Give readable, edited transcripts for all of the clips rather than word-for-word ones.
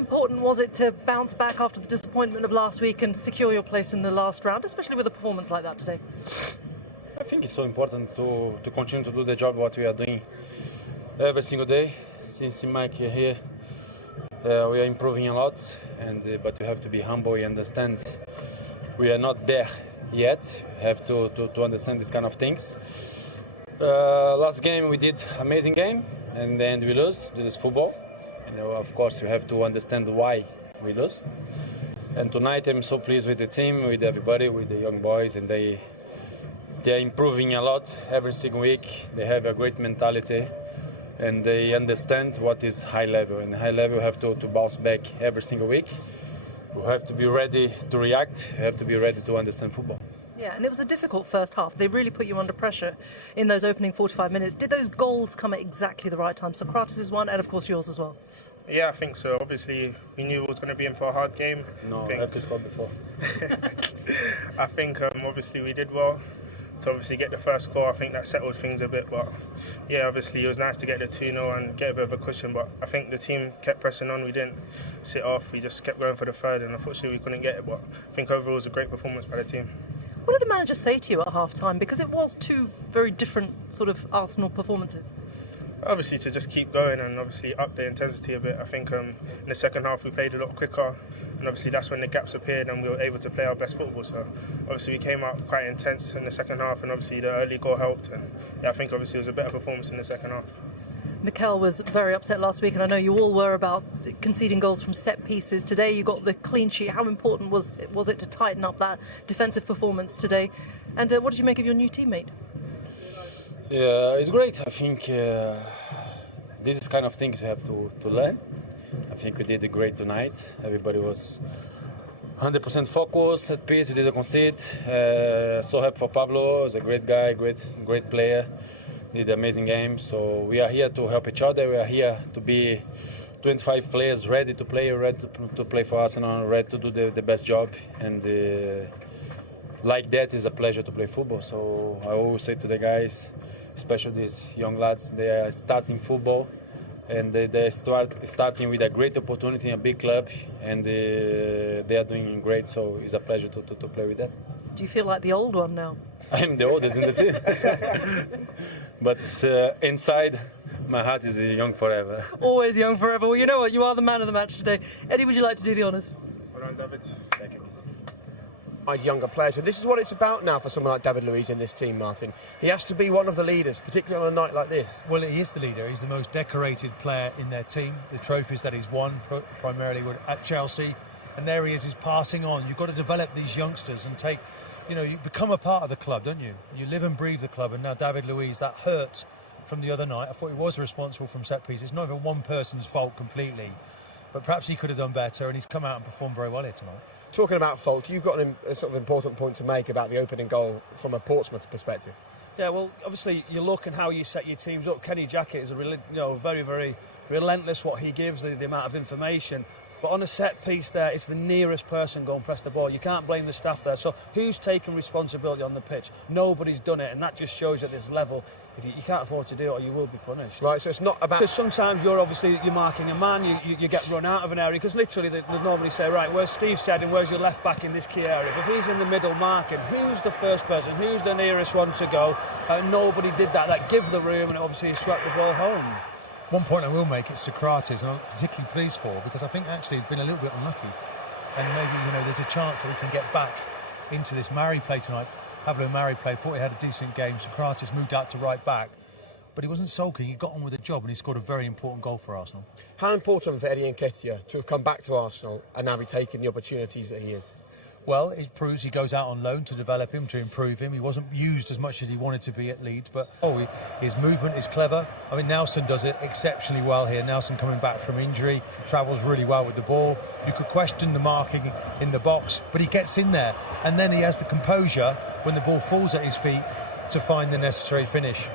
important was it to bounce back after the disappointment of last week and secure your place in the last round, especially with a performance like that today? I think it's so important to continue to do the job what we are doing every single day. Since Mike here, we are improving a lot, but we have to be humble and understand we are not there yet. We have to understand these kind of things. Last game we did amazing game, and then we lose. This is football. Of course, you have to understand why we lose. And tonight I'm so pleased with the team, with everybody, with the young boys, and they are improving a lot every single week. They have a great mentality, and they understand what is high level. And high level, you have to bounce back every single week. You have to be ready to react. You have to be ready to understand football. Yeah, and it was a difficult first half. They really put you under pressure in those opening 45 minutes. Did those goals come at exactly the right time? Sokratis' one, and of course yours as well. Yeah, I think so. Obviously, we knew we was going to be in for a hard game. No, I have to score before. I think obviously we did well to obviously get the first score. I think that settled things a bit. But yeah, obviously it was nice to get the 2-0 and get a bit of a cushion. But I think the team kept pressing on. We didn't sit off. We just kept going for the third, and unfortunately we couldn't get it. But I think overall it was a great performance by the team. What did the manager say to you at half-time? Because it was two very different sort of Arsenal performances. Obviously to just keep going and obviously up the intensity a bit. I think in the second half we played a lot quicker, and obviously that's when the gaps appeared and we were able to play our best football. So obviously we came out quite intense in the second half, and obviously the early goal helped, and yeah, I think obviously it was a better performance in the second half. Mikel was very upset last week, and I know you all were, about conceding goals from set pieces. Today you got the clean sheet. How important was it to tighten up that defensive performance today? And what did you make of your new teammate? Yeah, it's great. I think this is kind of things you have to learn. I think we did great tonight. Everybody was 100% focused at peace. We didn't concede. So happy for Pablo. He's a great guy, great player. Did an amazing game. So we are here to help each other. We are here to be 25 players ready to play, ready to play for Arsenal, ready to do the best job. And like that, is a pleasure to play football. So I always say to the guys, especially these young lads, they are starting football, and they starting with a great opportunity in a big club, and they are doing great. So it's a pleasure to play with them. Do you feel like the old one now? I'm the oldest in the team. But inside, my heart is young forever. Always young forever. Well, you know what? You are the man of the match today. Eddie, would you like to do the honours? Well done, David. Thank you. Younger players. So this is what it's about now for someone like David Luiz in this team, Martin. He has to be one of the leaders, particularly on a night like this. Well, he is the leader. He's the most decorated player in their team. The trophies that he's won primarily were at Chelsea, and there he is passing on. You've got to develop these youngsters and take, you become a part of the club, don't you? You live and breathe the club, and now David Luiz, that hurts from the other night. I thought he was responsible from set pieces. It's not even one person's fault completely, but perhaps he could have done better, and he's come out and performed very well here tonight. Talking about fault, you've got a sort of important point to make about the opening goal from a Portsmouth perspective. Yeah, well, obviously you look and how you set your teams up. Kenny Jackett is very, very relentless what he gives, the amount of information. But on a set piece there, it's the nearest person going to press the ball. You can't blame the staff there. So who's taken responsibility on the pitch? Nobody's done it, and that just shows at this level, if you can't afford to do it, or you will be punished. Right, so it's not about... Because sometimes you're marking a man, you get run out of an area, because literally they'd normally say, right, where's Steve Seddon, where's your left back in this key area? But if he's in the middle marking, who's the first person, who's the nearest one to go? Nobody did that. Like, give the room, and obviously he swept the ball home. One point I will make, it's Sokratis, and I'm particularly pleased for, because I think actually he's been a little bit unlucky. And maybe, there's a chance that we can get back into this. Mari play tonight. Pablo Mari played, thought he had a decent game. Sokratis moved out to right back, but he wasn't sulking. He got on with the job, and he scored a very important goal for Arsenal. How important for Eddie Nketiah to have come back to Arsenal and now be taking the opportunities that he is? Well, it proves he goes out on loan to develop him, to improve him. He wasn't used as much as he wanted to be at Leeds, but his movement is clever. I mean, Nelson does it exceptionally well here. Nelson coming back from injury, travels really well with the ball. You could question the marking in the box, but he gets in there, and then he has the composure when the ball falls at his feet to find the necessary finish.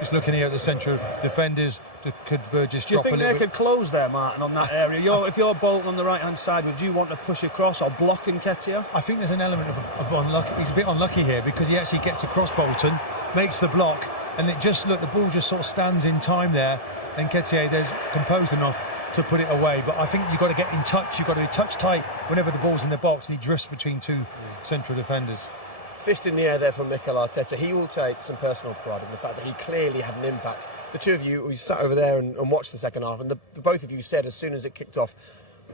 Just looking here at the central defenders, could Burgess drop a little bit? Do you think they could close there, Martin, on that area? If you're Bolton on the right-hand side, would you want to push across or block Nketiah? I think there's an element of unlucky. He's a bit unlucky here because he actually gets across Bolton, makes the block, and the ball just sort of stands in time there. And Nketiah, there's composed enough to put it away. But I think you've got to get in touch. You've got to be touch tight whenever the ball's in the box. And he drifts between two central defenders. Fist in the air there from Mikel Arteta. He will take some personal pride in the fact that he clearly had an impact. The two of you, we sat over there and watched the second half, and both of you said as soon as it kicked off,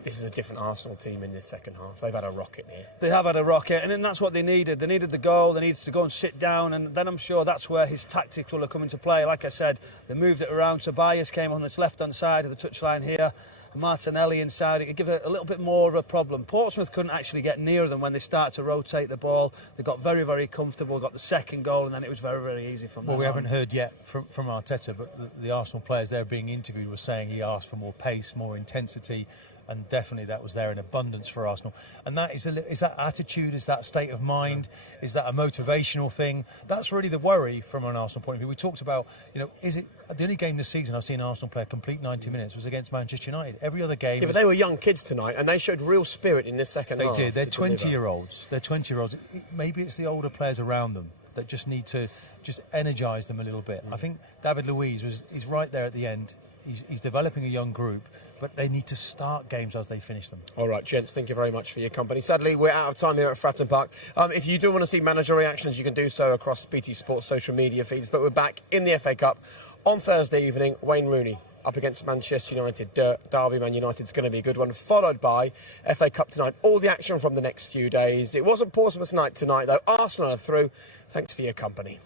this is a different Arsenal team in this second half. They've had a rocket here. They have had a rocket, and then that's what they needed. They needed the goal, they needed to go and sit down, and then I'm sure that's where his tactics will have come into play. Like I said, they moved it around. Tobias came on this left-hand side of the touchline here. Martinelli inside, it could give it a little bit more of a problem. Portsmouth couldn't actually get near them when they started to rotate the ball. They got very, very comfortable, got the second goal, and then it was very, very easy from Well, we haven't heard yet from Arteta, but the Arsenal players there being interviewed were saying he asked for more pace, more intensity, and definitely that was there in abundance for Arsenal. And that is that attitude, is that state of mind, is that a motivational thing? That's really the worry from an Arsenal point of view. We talked about, is it the only game this season I've seen Arsenal play a complete 90 minutes was against Manchester United. Every other game... Yeah, but they were young kids tonight, and they showed real spirit in this second half. They did. They're 20-year-olds. They're 20-year-olds. Maybe it's the older players around them that just need to just energise them a little bit. I think David Luiz he's right there at the end. He's developing a young group, but they need to start games as they finish them. All right, gents, thank you very much for your company. Sadly, we're out of time here at Fratton Park. If you do want to see manager reactions, you can do so across BT Sports social media feeds. But we're back in the FA Cup on Thursday evening. Wayne Rooney up against Manchester United. Derby Man United's going to be a good one, followed by FA Cup tonight. All the action from the next few days. It wasn't Portsmouth's night tonight, though. Arsenal are through. Thanks for your company.